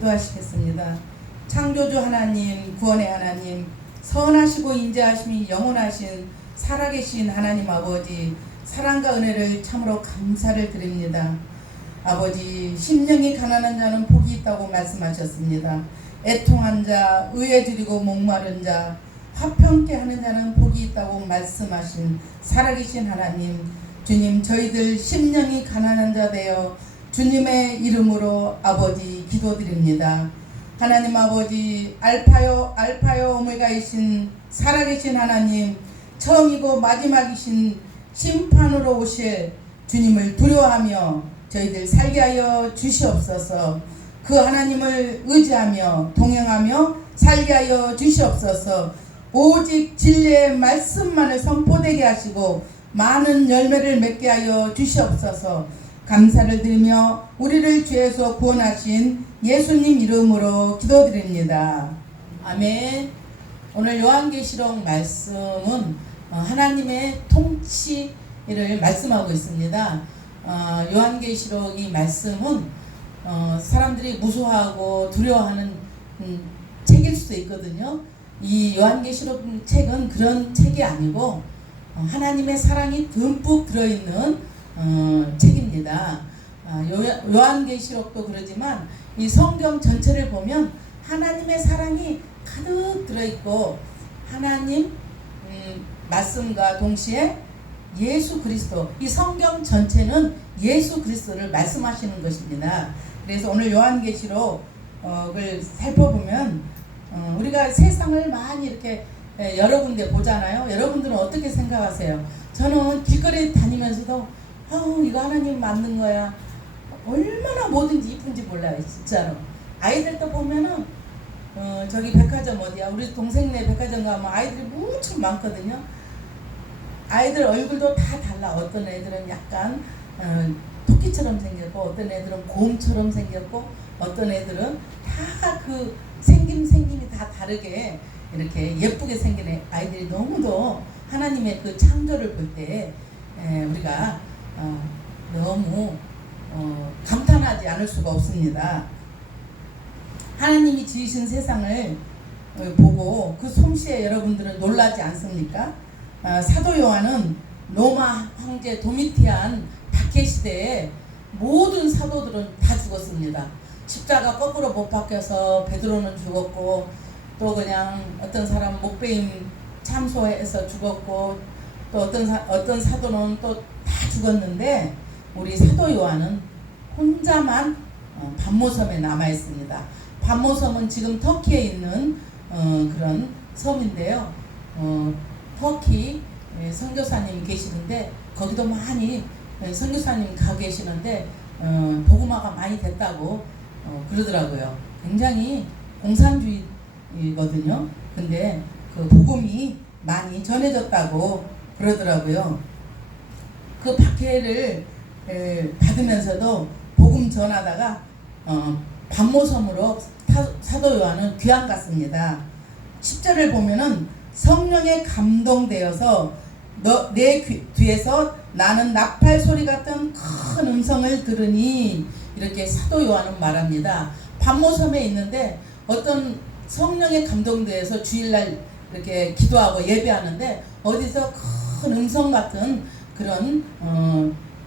기도하시겠습니다. 창조주 하나님, 구원의 하나님, 선하시고 인자하심이 영원하신 살아계신 하나님 아버지, 사랑과 은혜를 참으로 감사를 드립니다. 아버지, 심령이 가난한 자는 복이 있다고 말씀하셨습니다. 애통한 자, 의에 드리고 목마른 자, 화평케 하는 자는 복이 있다고 말씀하신 살아계신 하나님, 주님, 저희들 심령이 가난한 자 되어 주님의 이름으로 아버지 기도드립니다. 하나님 아버지, 알파요 오메가이신 살아계신 하나님, 처음이고 마지막이신 심판으로 오실 주님을 두려워하며 저희들 살게 하여 주시옵소서. 그 하나님을 의지하며 동행하며 살게 하여 주시옵소서. 오직 진리의 말씀만을 선포되게 하시고 많은 열매를 맺게 하여 주시옵소서. 감사를 드리며 우리를 죄에서 구원하신 예수님 이름으로 기도드립니다. 아멘. 오늘 요한계시록 말씀은 하나님의 통치를 말씀하고 있습니다. 요한계시록 이 말씀은 사람들이 무서워하고 두려워하는 책일 수도 있거든요. 이 요한계시록 책은 그런 책이 아니고 하나님의 사랑이 듬뿍 들어있는 책입니다. 요한계시록도 그러지만 이 성경 전체를 보면 하나님의 사랑이 가득 들어있고 하나님 말씀과 동시에 예수 그리스도, 이 성경 전체는 예수 그리스도를 말씀하시는 것입니다. 그래서 오늘 요한계시록을 살펴보면 우리가 세상을 많이 이렇게 여러 군데 보잖아요. 여러분들은 어떻게 생각하세요? 저는 길거리 다니면서도 이거 하나님 맞는 거야. 얼마나 뭐든지 이쁜지 몰라요, 진짜로. 아이들도 보면은 저기 백화점 어디야? 우리 동생네 백화점 가면 아이들이 무척 많거든요. 아이들 얼굴도 다 달라. 어떤 애들은 약간 토끼처럼 생겼고, 어떤 애들은 곰처럼 생겼고, 어떤 애들은 다 그 생김이 다 다르게 이렇게 예쁘게 생긴 아이들이 너무도 하나님의 그 창조를 볼 때 우리가 너무 감탄하지 않을 수가 없습니다. 하나님이 지으신 세상을 보고 그 솜씨에 여러분들은 놀라지 않습니까? 사도 요한은 로마 황제 도미티안 박해 시대에 모든 사도들은 다 죽었습니다. 십자가 거꾸로 못 박혀서 베드로는 죽었고, 또 그냥 어떤 사람 목베임 참소해서 죽었고, 또 어떤 사도는 또 다 죽었는데 우리 사도 요한은 혼자만 반모섬에 남아 있습니다. 반모섬은 지금 터키에 있는 그런 섬인데요. 터키 선교사님이 계시는데 거기도 많이 선교사님 가 계시는데 복음화가 많이 됐다고 그러더라고요. 굉장히 공산주의거든요. 근데 그 복음이 많이 전해졌다고 그러더라고요. 그 박해를 받으면서도 복음 전하다가 반모섬으로 사도 요한은 귀양 갔습니다. 10절을 보면은 성령에 감동되어서 내 뒤에서 나는 나팔 소리 같은 큰 음성을 들으니, 이렇게 사도 요한은 말합니다. 반모섬에 있는데 어떤 성령에 감동되어서 주일날 이렇게 기도하고 예배하는데 어디서 큰 음성 같은 그런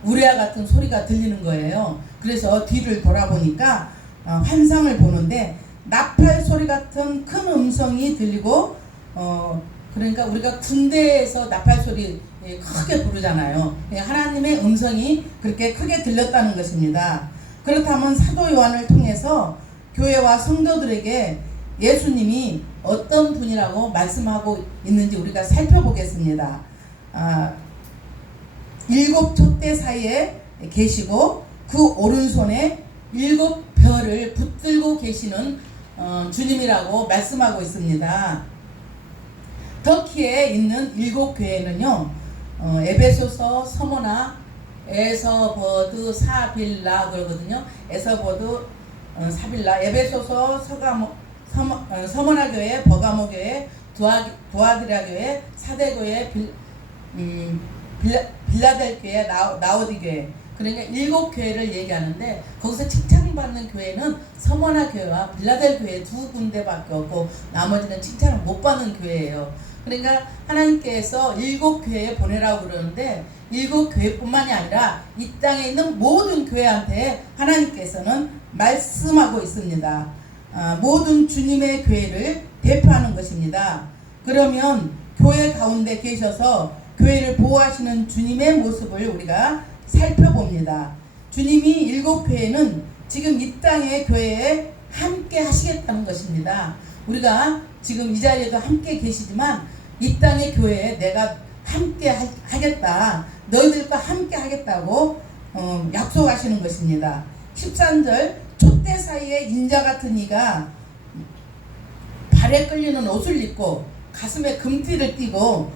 우레아 같은 소리가 들리는 거예요. 그래서 뒤를 돌아보니까 환상을 보는데 나팔 소리 같은 큰 음성이 들리고, 그러니까 우리가 군대에서 나팔 소리 크게 부르잖아요. 하나님의 음성이 그렇게 크게 들렸다는 것입니다. 그렇다면 사도 요한을 통해서 교회와 성도들에게 예수님이 어떤 분이라고 말씀하고 있는지 우리가 살펴보겠습니다. 7 촛대 사이에 계시고 그 오른손에 7 별을 붙들고 계시는 주님이라고 말씀하고 있습니다. 터키에 있는 7 교회는요, 에베소서, 서모나, 에서버드, 사빌라 그러거든요. 에서버드, 사빌라, 에베소서, 서모나 교회, 버가모 교회, 두아디라 교회, 사대 교회, 빌라델 교회, 나오디 교회. 그러니까 7교회를 얘기하는데 거기서 칭찬받는 교회는 서머나 교회와 빌라델 교회 2군데밖에 없고 나머지는 칭찬을 못 받는 교회예요. 그러니까 하나님께서 7교회에 보내라고 그러는데 7교회뿐만이 아니라 이 땅에 있는 모든 교회한테 하나님께서는 말씀하고 있습니다. 모든 주님의 교회를 대표하는 것입니다. 그러면 교회 가운데 계셔서 교회를 보호하시는 주님의 모습을 우리가 살펴봅니다. 주님이 7교회는 지금 이 땅의 교회에 함께 하시겠다는 것입니다. 우리가 지금 이 자리에도 함께 계시지만 이 땅의 교회에 내가 함께 하겠다, 너희들과 함께 하겠다고 약속하시는 것입니다. 13절 촛대 사이에 인자 같은 이가 발에 끌리는 옷을 입고 가슴에 금띠를 띠고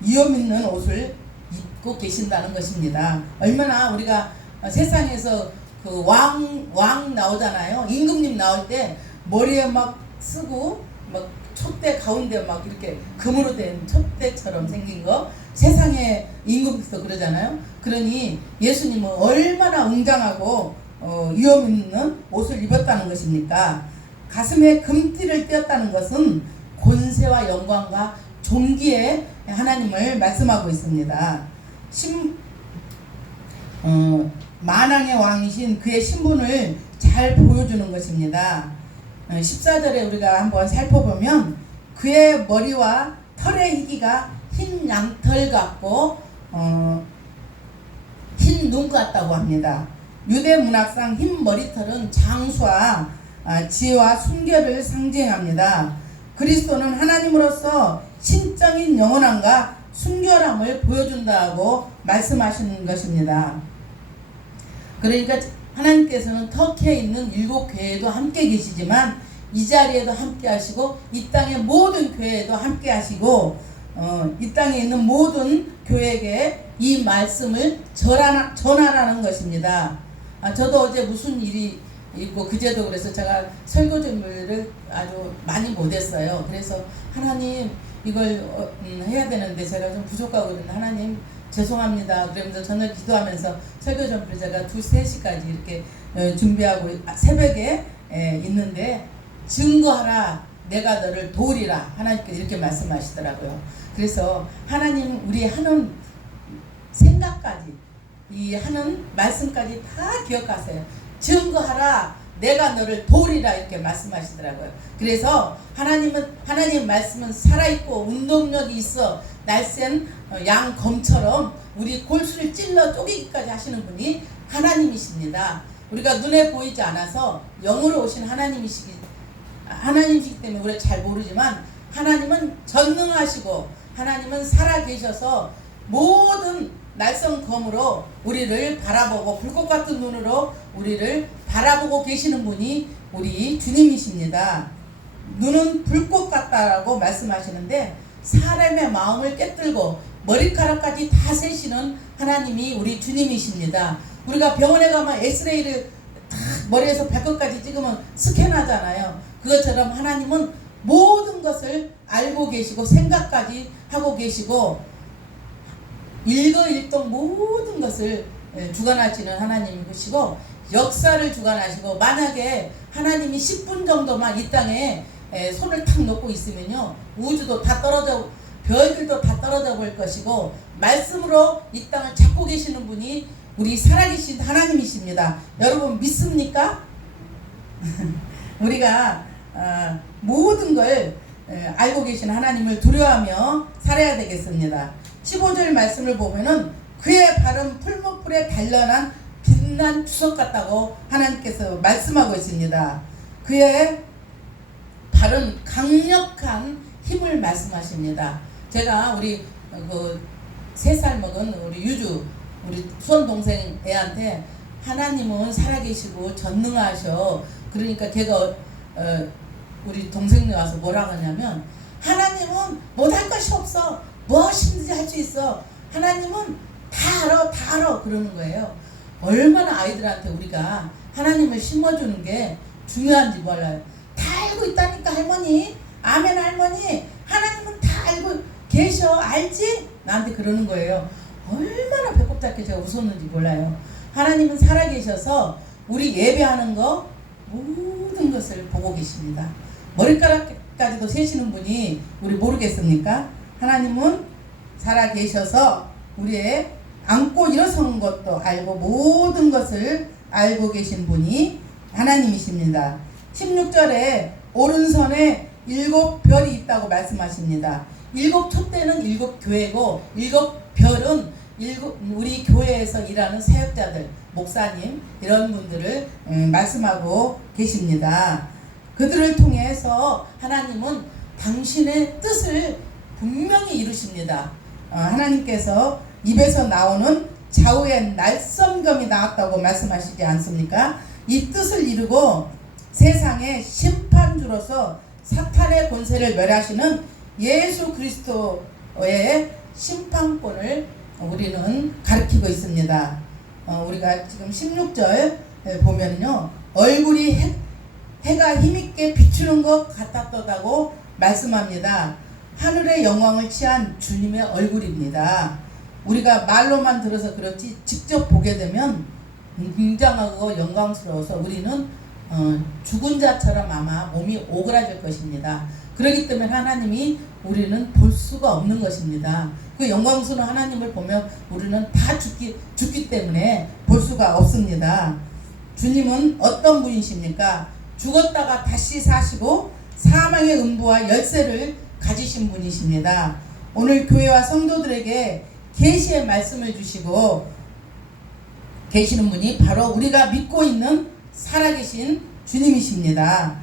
위엄 있는 옷을 입고 계신다는 것입니다. 얼마나 우리가 세상에서 그 왕 나오잖아요. 임금님 나올 때 머리에 막 쓰고 막 촛대 가운데 막 이렇게 금으로 된 촛대처럼 생긴 거, 세상에 임금도 그러잖아요. 그러니 예수님은 얼마나 웅장하고 위엄 있는 옷을 입었다는 것입니까? 가슴에 금띠를 띄었다는 것은 권세와 영광과 존귀의 하나님을 말씀하고 있습니다. 만왕의 왕이신 그의 신분을 잘 보여주는 것입니다. 14절에 우리가 한번 살펴보면 그의 머리와 털의 희기가 흰 양털 같고 흰 눈 같다고 합니다. 유대 문학상 흰 머리털은 장수와 지혜와 순결을 상징합니다. 그리스도는 하나님으로서 신적인 영원함과 순결함을 보여준다고 말씀하시는 것입니다. 그러니까 하나님께서는 터키에 있는 7교회에도 함께 계시지만 이 자리에도 함께 하시고 이 땅의 모든 교회에도 함께 하시고 이 땅에 있는 모든 교회에게 이 말씀을 전하라는 것입니다. 저도 어제 무슨 일이 있고 그제도 그래서 제가 설교 준비를 아주 많이 못했어요. 그래서 하나님 이걸 해야 되는데 제가 좀 부족하고 그랬는데 하나님 죄송합니다. 그러면서 저녁 기도하면서 설교 준비를 제가 2, 3시까지 이렇게 준비하고 새벽에 있는데 증거하라 내가 너를 도우리라 하나님께서 이렇게 말씀하시더라고요. 그래서 하나님 우리 하는 생각까지 이 하는 말씀까지 다 기억하세요. 증거하라 내가 너를 도우리라 이렇게 말씀하시더라고요. 그래서 하나님 말씀은 살아있고 운동력이 있어 날쌘 양검처럼 우리 골수를 찔러 쪼개기까지 하시는 분이 하나님이십니다. 우리가 눈에 보이지 않아서 영으로 오신 하나님이시기 때문에 우리가 잘 모르지만 하나님은 전능하시고 하나님은 살아계셔서 모든 날성검으로 우리를 바라보고 불꽃 같은 눈으로 우리를 바라보고 계시는 분이 우리 주님이십니다. 눈은 불꽃 같다라고 말씀하시는데 사람의 마음을 깨뜨리고 머리카락까지 다 세시는 하나님이 우리 주님이십니다. 우리가 병원에 가면 엑스레이를 다 머리에서 발끝까지 찍으면 스캔하잖아요. 그것처럼 하나님은 모든 것을 알고 계시고 생각까지 하고 계시고 일거일동 모든 것을 주관하시는 하나님이시고 역사를 주관하시고 만약에 하나님이 10분 정도만 이 땅에 손을 탁 놓고 있으면요 우주도 다 떨어져 별들도 다 떨어져 볼 것이고 말씀으로 이 땅을 잡고 계시는 분이 우리 살아계신 하나님이십니다. 여러분 믿습니까? 우리가 모든 걸 알고 계신 하나님을 두려워하며 살아야 되겠습니다. 15절 말씀을 보면은 그의 발은 풀무불에 단련한 빛난 주석 같다고 하나님께서 말씀하고 있습니다. 그의 발은 강력한 힘을 말씀하십니다. 제가 우리 3살 먹은 우리 유주 우리 수원 동생 애한테 하나님은 살아계시고 전능하셔. 그러니까 걔가 우리 동생이 와서 뭐라고 하냐면 하나님은 못할 것이 없어. 무엇이든지 할 수 있어. 하나님은 다 알아 그러는 거예요. 얼마나 아이들한테 우리가 하나님을 심어주는 게 중요한지 몰라요. 다 알고 있다니까 할머니. 아멘 할머니. 하나님은 다 알고 계셔. 알지? 나한테 그러는 거예요. 얼마나 배꼽 어떻게 제가 웃었는지 몰라요. 하나님은 살아계셔서 우리 예배하는 거 모든 것을 보고 계십니다. 머리카락까지도 세시는 분이 우리 모르겠습니까? 하나님은 살아계셔서 우리의 앉고 일어서는 것도 알고 모든 것을 알고 계신 분이 하나님이십니다. 16절에 오른손에 7별이 있다고 말씀하십니다. 7촛대는 7교회고 7별은 우리 교회에서 일하는 사역자들, 목사님 이런 분들을 말씀하고 계십니다. 그들을 통해서 하나님은 당신의 뜻을 분명히 이루십니다. 하나님께서 입에서 나오는 좌우의 날성검이 나왔다고 말씀하시지 않습니까? 이 뜻을 이루고 세상의 심판주로서 사탄의 권세를 멸하시는 예수 그리스도의 심판권을 우리는 가리키고 있습니다. 우리가 지금 16절 보면요, 얼굴이 해가 힘있게 비추는 것 같았다고 말씀합니다. 하늘의 영광을 취한 주님의 얼굴입니다. 우리가 말로만 들어서 그렇지 직접 보게 되면 굉장하고 영광스러워서 우리는 죽은 자처럼 아마 몸이 오그라질 것입니다. 그렇기 때문에 하나님이 우리는 볼 수가 없는 것입니다. 그 영광스러운 하나님을 보면 우리는 다 죽기 때문에 볼 수가 없습니다. 주님은 어떤 분이십니까? 죽었다가 다시 사시고 사망의 음부와 열쇠를 가지신 분이십니다. 오늘 교회와 성도들에게 계시의 말씀을 주시고 계시는 분이 바로 우리가 믿고 있는 살아계신 주님이십니다.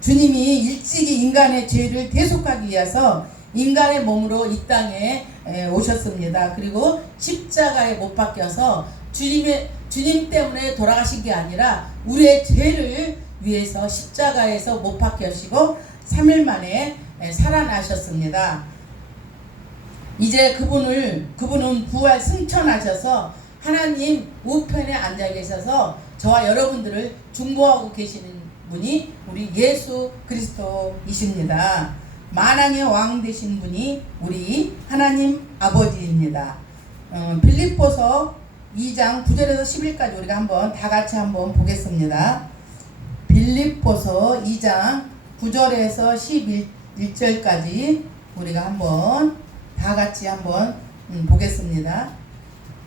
주님이 일찍이 인간의 죄를 대속하기 위해서 인간의 몸으로 이 땅에 오셨습니다. 그리고 십자가에 못 박혀서 주님 때문에 돌아가신 게 아니라 우리의 죄를 위해서 십자가에서 못 박혀시고 3일 만에 살아나셨습니다. 이제 그분은 부활 승천하셔서 하나님 우편에 앉아 계셔서 저와 여러분들을 중보하고 계시는 분이 우리 예수 그리스도이십니다. 만왕의 왕 되신 분이 우리 하나님 아버지입니다. 빌립보서 2장 9절에서 10일까지 우리가 한번 다 같이 한번 보겠습니다. 빌립보서 2장 9절에서 11절까지 우리가 한번 다 같이 한번 보겠습니다.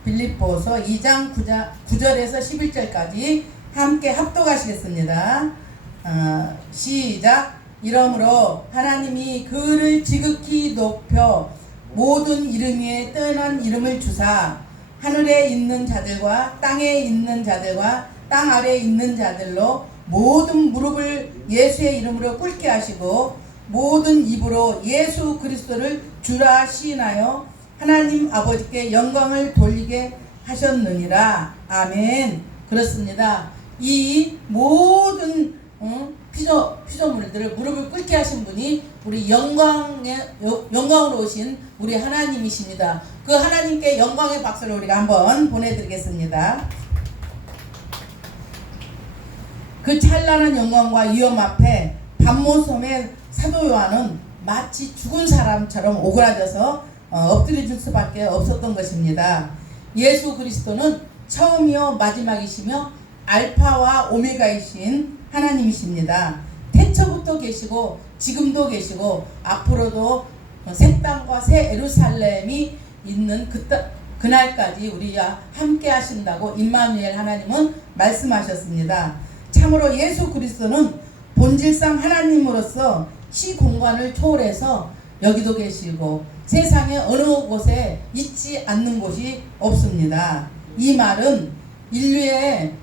빌립보서 2장 9절에서 11절까지 함께 합독하시겠습니다. 시작. 이러므로 하나님이 그를 지극히 높여 모든 이름 위에 뛰어난 이름을 주사 하늘에 있는 자들과 땅에 있는 자들과 땅 아래에 있는 자들로 모든 무릎을 예수의 이름으로 꿇게 하시고 모든 입으로 예수 그리스도를 주라 시인하여 하나님 아버지께 영광을 돌리게 하셨느니라. 아멘. 그렇습니다. 이 모든 피조물들을 무릎을 꿇게 하신 분이 우리 영광으로 오신 우리 하나님이십니다. 그 하나님께 영광의 박수를 우리가 한번 보내드리겠습니다. 그 찬란한 영광과 위엄 앞에 밤모섬의 사도 요한은 마치 죽은 사람처럼 오그라져서 엎드려질 수밖에 없었던 것입니다. 예수 그리스도는 처음이요 마지막이시며 알파와 오메가이신 하나님이십니다. 태초부터 계시고 지금도 계시고 앞으로도 새 땅과 새 예루살렘이 있는 그날까지 우리와 함께 하신다고 임마누엘 하나님은 말씀하셨습니다. 참으로 예수 그리스도는 본질상 하나님으로서 시공간을 초월해서 여기도 계시고 세상의 어느 곳에 있지 않는 곳이 없습니다. 이 말은 인류의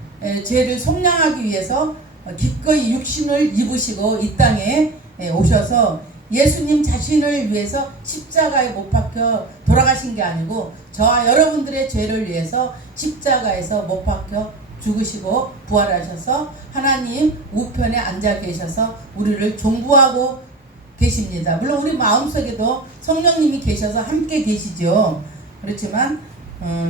죄를 속량하기 위해서 기꺼이 육신을 입으시고 이 땅에 오셔서 예수님 자신을 위해서 십자가에 못 박혀 돌아가신 게 아니고 저와 여러분들의 죄를 위해서 십자가에서 못 박혀 죽으시고 부활하셔서 하나님 우편에 앉아 계셔서 우리를 존부하고 계십니다. 물론 우리 마음속에도 성령님이 계셔서 함께 계시죠. 그렇지만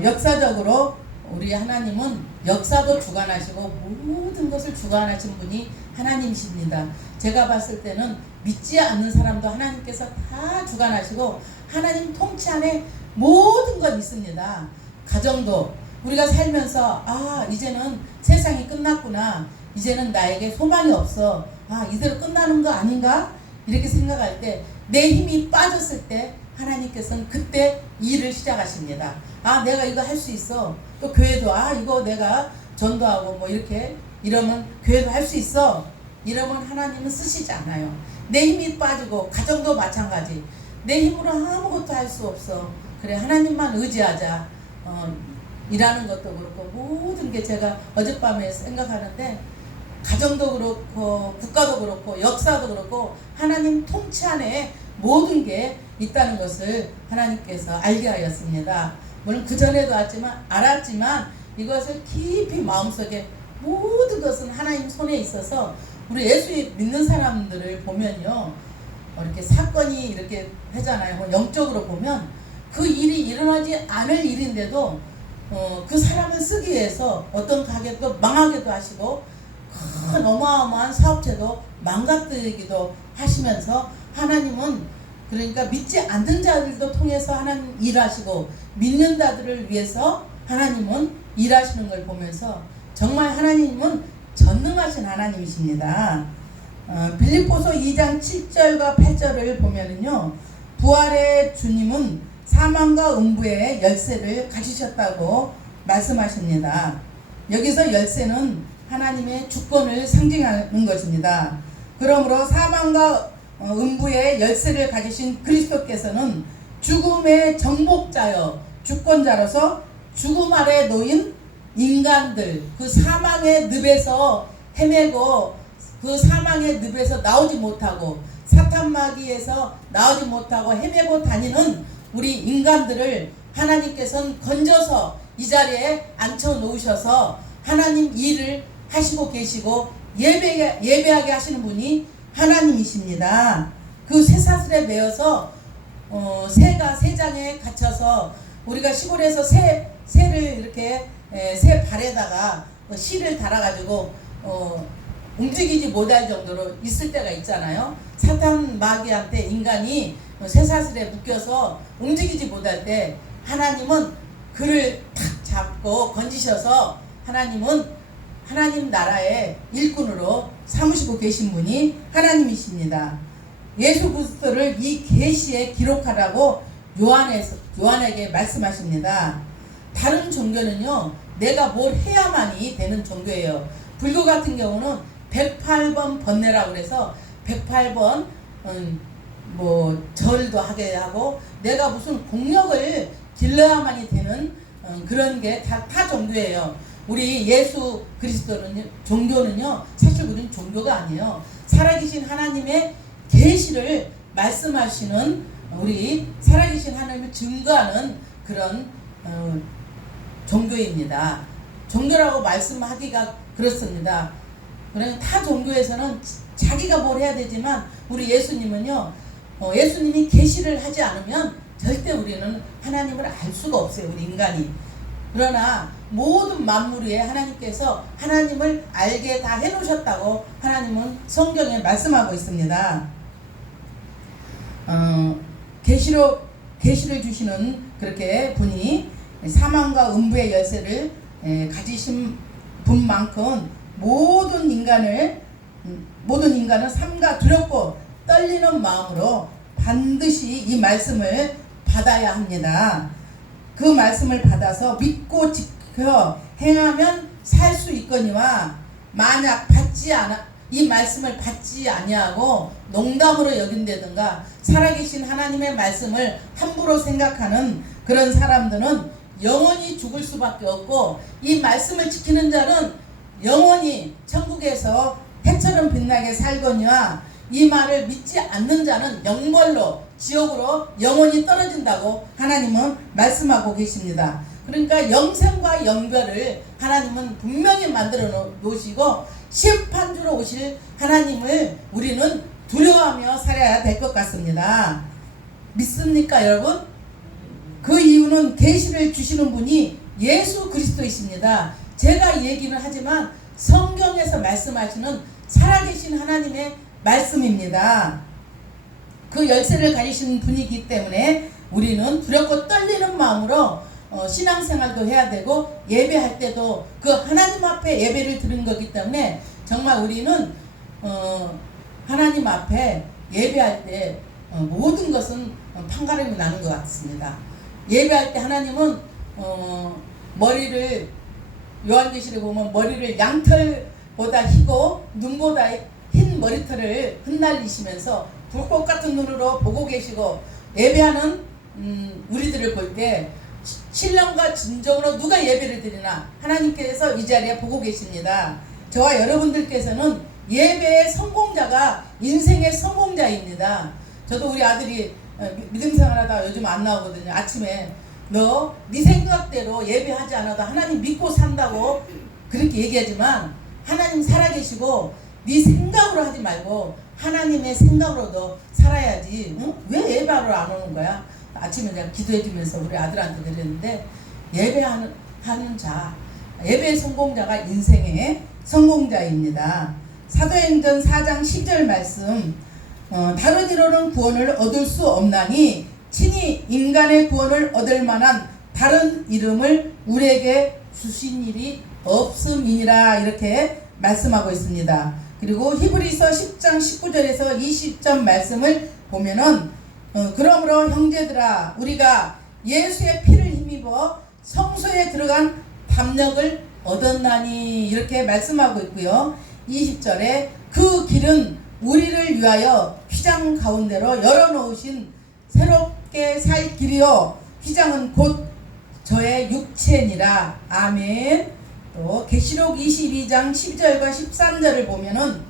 역사적으로 우리 하나님은 역사도 주관하시고 모든 것을 주관하신 분이 하나님이십니다. 제가 봤을 때는 믿지 않는 사람도 하나님께서 다 주관하시고 하나님 통치 안에 모든 것 있습니다. 가정도 우리가 살면서 이제는 세상이 끝났구나, 이제는 나에게 소망이 없어, 이대로 끝나는 거 아닌가 이렇게 생각할 때, 내 힘이 빠졌을 때 하나님께서는 그때 일을 시작하십니다. 내가 이거 할 수 있어. 또 교회도 이거 내가 전도하고 뭐 이렇게 이러면 교회도 할 수 있어, 이러면 하나님은 쓰시지 않아요. 내 힘이 빠지고 가정도 마찬가지. 내 힘으로 아무것도 할 수 없어. 그래, 하나님만 의지하자. 일하는 것도 그렇고 모든 게 제가 어젯밤에 생각하는데, 가정도 그렇고 국가도 그렇고 역사도 그렇고 하나님 통치 안에 모든 게 있다는 것을 하나님께서 알게 하였습니다. 물론 그전에도 알았지만 이것을 깊이 마음속에, 모든 것은 하나님 손에 있어서, 우리 예수 믿는 사람들을 보면요, 이렇게 사건이 이렇게 하잖아요. 영적으로 보면 그 일이 일어나지 않을 일인데도 그 사람을 쓰기 위해서 어떤 가게도 망하게도 하시고 큰 어마어마한 사업체도 망가뜨리기도 하시면서, 하나님은 그러니까 믿지 않는 자들도 통해서 하나님 일하시고 믿는 자들을 위해서 하나님은 일하시는 걸 보면서 정말 하나님은 전능하신 하나님이십니다. 빌립보서 2장 7절과 8절을 보면은요, 부활의 주님은 사망과 음부의 열쇠를 가지셨다고 말씀하십니다. 여기서 열쇠는 하나님의 주권을 상징하는 것입니다. 그러므로 사망과 음부의 열쇠를 가지신 그리스도께서는 죽음의 정복자여 주권자로서 죽음 아래 놓인 인간들, 그 사망의 늪에서 헤매고 그 사망의 늪에서 나오지 못하고 사탄 마귀에서 나오지 못하고 헤매고 다니는 우리 인간들을 하나님께서는 건져서 이 자리에 앉혀 놓으셔서 하나님 일을 하시고 계시고 예배하게 하시는 분이 하나님이십니다. 그 쇠사슬에 매어서 새가 새장에 갇혀서, 우리가 시골에서 새를 이렇게 새 발에다가 실을 달아가지고 움직이지 못할 정도로 있을 때가 있잖아요. 사탄 마귀한테 인간이 쇠사슬에 묶여서 움직이지 못할 때 하나님은 그를 탁 잡고 건지셔서 하나님 나라의 일꾼으로 삼으시고 계신 분이 하나님이십니다. 예수 그리스도를 이 계시에 기록하라고 요한에게 말씀하십니다. 다른 종교는요, 내가 뭘 해야만이 되는 종교예요. 불교 같은 경우는 108번 번뇌라고 그래서 108번 절도 하게 하고 내가 무슨 공력을 길러야만이 되는 그런 게 다 종교예요. 우리 예수 그리스도는 종교는요, 사실 우리는 종교가 아니에요. 살아계신 하나님의 계시를 말씀하시는, 우리 살아계신 하나님을 증거하는 그런 종교입니다. 종교라고 말씀하기가 그렇습니다. 그러나 타 종교에서는 자기가 뭘 해야 되지만, 우리 예수님은요, 예수님이 계시를 하지 않으면 절대 우리는 하나님을 알 수가 없어요, 우리 인간이. 그러나 모든 만물 위에 하나님께서 하나님을 알게 다 해놓으셨다고 하나님은 성경에 말씀하고 있습니다. 계시를 주시는 그렇게 분이 사망과 음부의 열쇠를 가지신 분만큼 모든 인간은 삼가 두렵고 떨리는 마음으로 반드시 이 말씀을 받아야 합니다. 그 말씀을 받아서 믿고 지켜 행하면 살 수 있거니와, 만약 이 말씀을 받지 아니하고 농담으로 여긴다든가 살아계신 하나님의 말씀을 함부로 생각하는 그런 사람들은 영원히 죽을 수밖에 없고, 이 말씀을 지키는 자는 영원히 천국에서 해처럼 빛나게 살거니와, 이 말을 믿지 않는 자는 영벌로 지옥으로 영원히 떨어진다고 하나님은 말씀하고 계십니다. 그러니까 영생과 영별을 하나님은 분명히 만들어 놓으시고 심판주로 오실 하나님을 우리는 두려워하며 살아야 될 것 같습니다. 믿습니까, 여러분? 그 이유는 계시를 주시는 분이 예수 그리스도이십니다. 제가 얘기는 하지만 성경에서 말씀하시는 살아계신 하나님의 말씀입니다. 그 열쇠를 가지신 분이기 때문에 우리는 두렵고 떨리는 마음으로 신앙생활도 해야 되고 예배할 때도 그 하나님 앞에 예배를 드린 거기 때문에 정말 우리는 하나님 앞에 예배할 때 모든 것은 판가름이 나는 것 같습니다. 예배할 때 하나님은 머리를 요한계시록에 보면 머리를 양털보다 희고 눈보다 흰 머리털을 흩날리시면서 불꽃 같은 눈으로 보고 계시고 예배하는 우리들을 볼 때 신령과 진정으로 누가 예배를 드리나 하나님께서 이 자리에 보고 계십니다. 저와 여러분들께서는 예배의 성공자가 인생의 성공자입니다. 저도 우리 아들이 믿음 생활하다가 요즘 안 나오거든요. 아침에 너 네 생각대로 예배하지 않아도 하나님 믿고 산다고 그렇게 얘기하지만 하나님 살아계시고 네 생각으로 하지 말고 하나님의 생각으로 너 살아야지. 응? 왜 예배하러 안 오는 거야? 아침에 내가 기도해 주면서 우리 아들한테 그랬는데 예배하는 자, 예배의 성공자가 인생의 성공자입니다. 사도행전 4장 10절 말씀, 다른 이로는 구원을 얻을 수 없나니 친히 인간의 구원을 얻을 만한 다른 이름을 우리에게 주신 일이 없음이니라 이렇게 말씀하고 있습니다. 그리고 히브리서 10장 19절에서 20절 말씀을 보면은 그러므로 형제들아 우리가 예수의 피를 힘입어 성소에 들어간 담력을 얻었나니 이렇게 말씀하고 있고요. 20절에 그 길은 우리를 위하여 휘장 가운데로 열어놓으신 새롭게 살 길이요 휘장은 곧 저의 육체니라. 아멘. 또 계시록 22장 12절과 13절을 보면은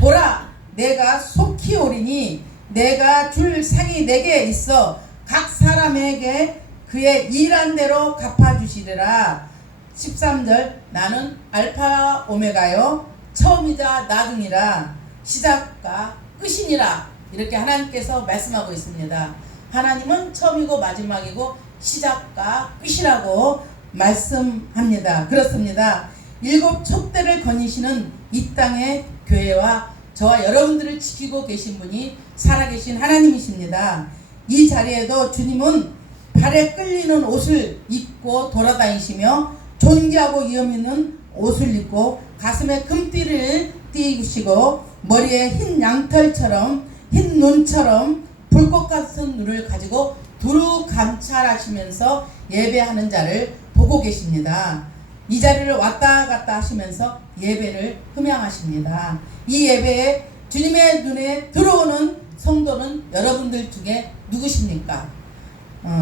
보라 내가 속히 오리니 내가 줄 상이 내게 있어 각 사람에게 그의 일한 대로 갚아주시리라. 13절 나는 알파 오메가요 처음이자 나중이라 시작과 끝이니라 이렇게 하나님께서 말씀하고 있습니다. 하나님은 처음이고 마지막이고 시작과 끝이라고 말씀합니다. 그렇습니다. 7 촛대를 거니시는 이 땅의 교회와 저와 여러분들을 지키고 계신 분이 살아계신 하나님이십니다. 이 자리에도 주님은 발에 끌리는 옷을 입고 돌아다니시며 존귀하고 위엄 있는 옷을 입고 가슴에 금띠를 띠시고 머리에 흰 양털처럼 흰 눈처럼 불꽃 같은 눈을 가지고 두루 감찰하시면서 예배하는 자를 보고 계십니다. 이 자리를 왔다 갔다 하시면서 예배를 흠양하십니다. 이 예배에 주님의 눈에 들어오는 성도는 여러분들 중에 누구십니까?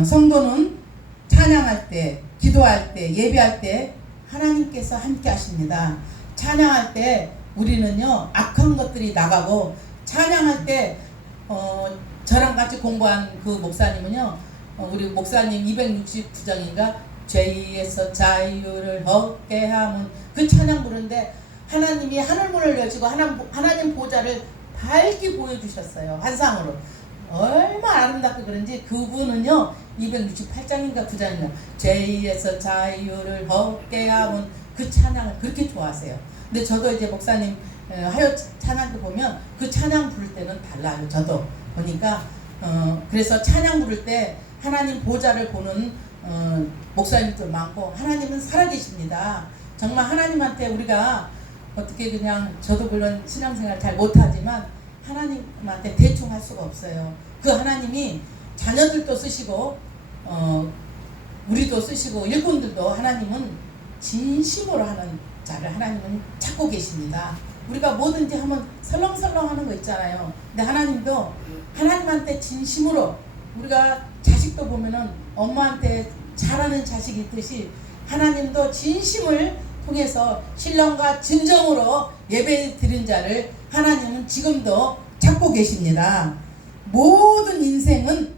성도는 찬양할 때, 기도할 때, 예배할 때 하나님께서 함께 하십니다. 찬양할 때 우리는요 악한 것들이 나가고 찬양할 때 저랑 같이 공부한 그 목사님은요 우리 목사님 269장인가 죄에서 자유를 얻게 하면 그 찬양 부르는데 하나님이 하늘문을 여시고 하나님 보좌를 밝게 보여주셨어요. 환상으로. 얼마나 아름답게 그런지 그분은요 268장인가 9장인가 죄에서 자유를 얻게 하면 그 찬양을 그렇게 좋아하세요. 근데 저도 이제 목사님 하여 찬양도 보면 그 찬양 부를 때는 달라요. 저도 보니까 그래서 찬양 부를 때 하나님 보좌를 보는 목사님도 많고 하나님은 살아계십니다. 정말 하나님한테 우리가 어떻게 그냥 저도 물론 신앙생활 잘 못하지만 하나님한테 대충 할 수가 없어요. 그 하나님이 자녀들도 쓰시고 우리도 쓰시고 일꾼들도 하나님은 진심으로 하는 자를 하나님은 찾고 계십니다. 우리가 뭐든지 하면 설렁설렁 하는 거 있잖아요. 근데 하나님도 하나님한테 진심으로 우리가 자식도 보면은 엄마한테 잘하는 자식이 있듯이 하나님도 진심을 통해서 신령과 진정으로 예배 드린 자를 하나님은 지금도 찾고 계십니다. 모든 인생은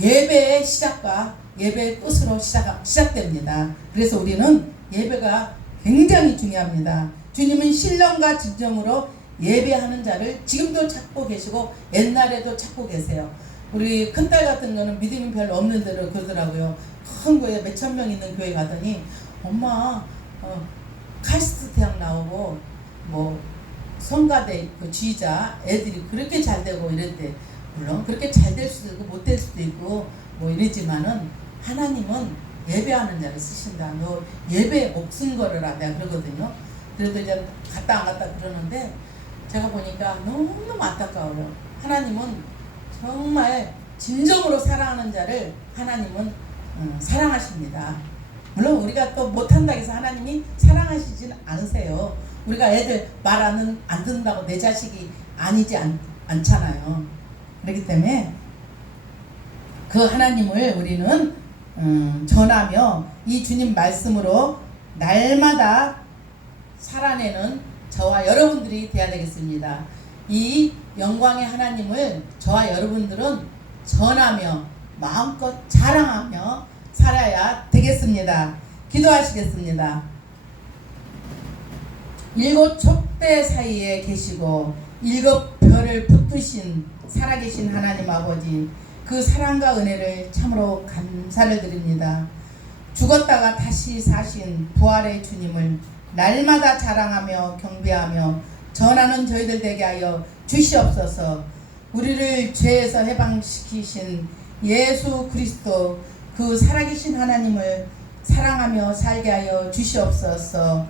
예배의 시작과 예배의 끝으로 시작됩니다. 그래서 우리는 예배가 굉장히 중요합니다. 주님은 신령과 진정으로 예배하는 자를 지금도 찾고 계시고 옛날에도 찾고 계세요. 우리 큰딸 같은 거는 믿음이 별로 없는 대로 그러더라고요. 큰 교회 몇천 명 있는 교회 가더니 엄마 카리스트 대학 나오고 뭐 성가대 그 지휘자 애들이 그렇게 잘 되고 이랬대. 물론 그렇게 잘 될 수도 있고 못 될 수도 있고 뭐 이러지만은 하나님은 예배하는 자를 쓰신다. 너 예배에 목숨 걸으라 내가 그러거든요. 그래도 이제 갔다 안 갔다 그러는데 제가 보니까 너무너무 안타까워요. 하나님은 정말 진정으로 사랑하는 자를 하나님은 사랑하십니다. 물론 우리가 또 못한다고 해서 하나님이 사랑하시진 않으세요. 우리가 애들 말 안 듣는다고 내 자식이 아니지 않잖아요. 그렇기 때문에 그 하나님을 우리는 전하며 이 주님 말씀으로 날마다 살아내는 저와 여러분들이 되어야 되겠습니다. 이 영광의 하나님을 저와 여러분들은 전하며 마음껏 자랑하며 살아야 되겠습니다. 기도하시겠습니다. 7 촛대 사이에 계시고 7 별을 붙드신 살아계신 하나님 아버지, 그 사랑과 은혜를 참으로 감사를 드립니다. 죽었다가 다시 사신 부활의 주님을 날마다 자랑하며 경배하며 전하는 저희들 되게 하여 주시옵소서. 우리를 죄에서 해방시키신 예수 그리스도 그 살아계신 하나님을 사랑하며 살게 하여 주시옵소서.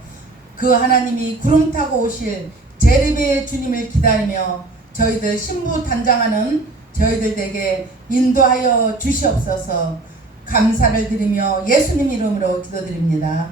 그 하나님이 구름 타고 오실 재림의 주님을 기다리며 저희들 신부단장하는 저희들에게 인도하여 주시옵소서. 감사를 드리며 예수님 이름으로 기도드립니다.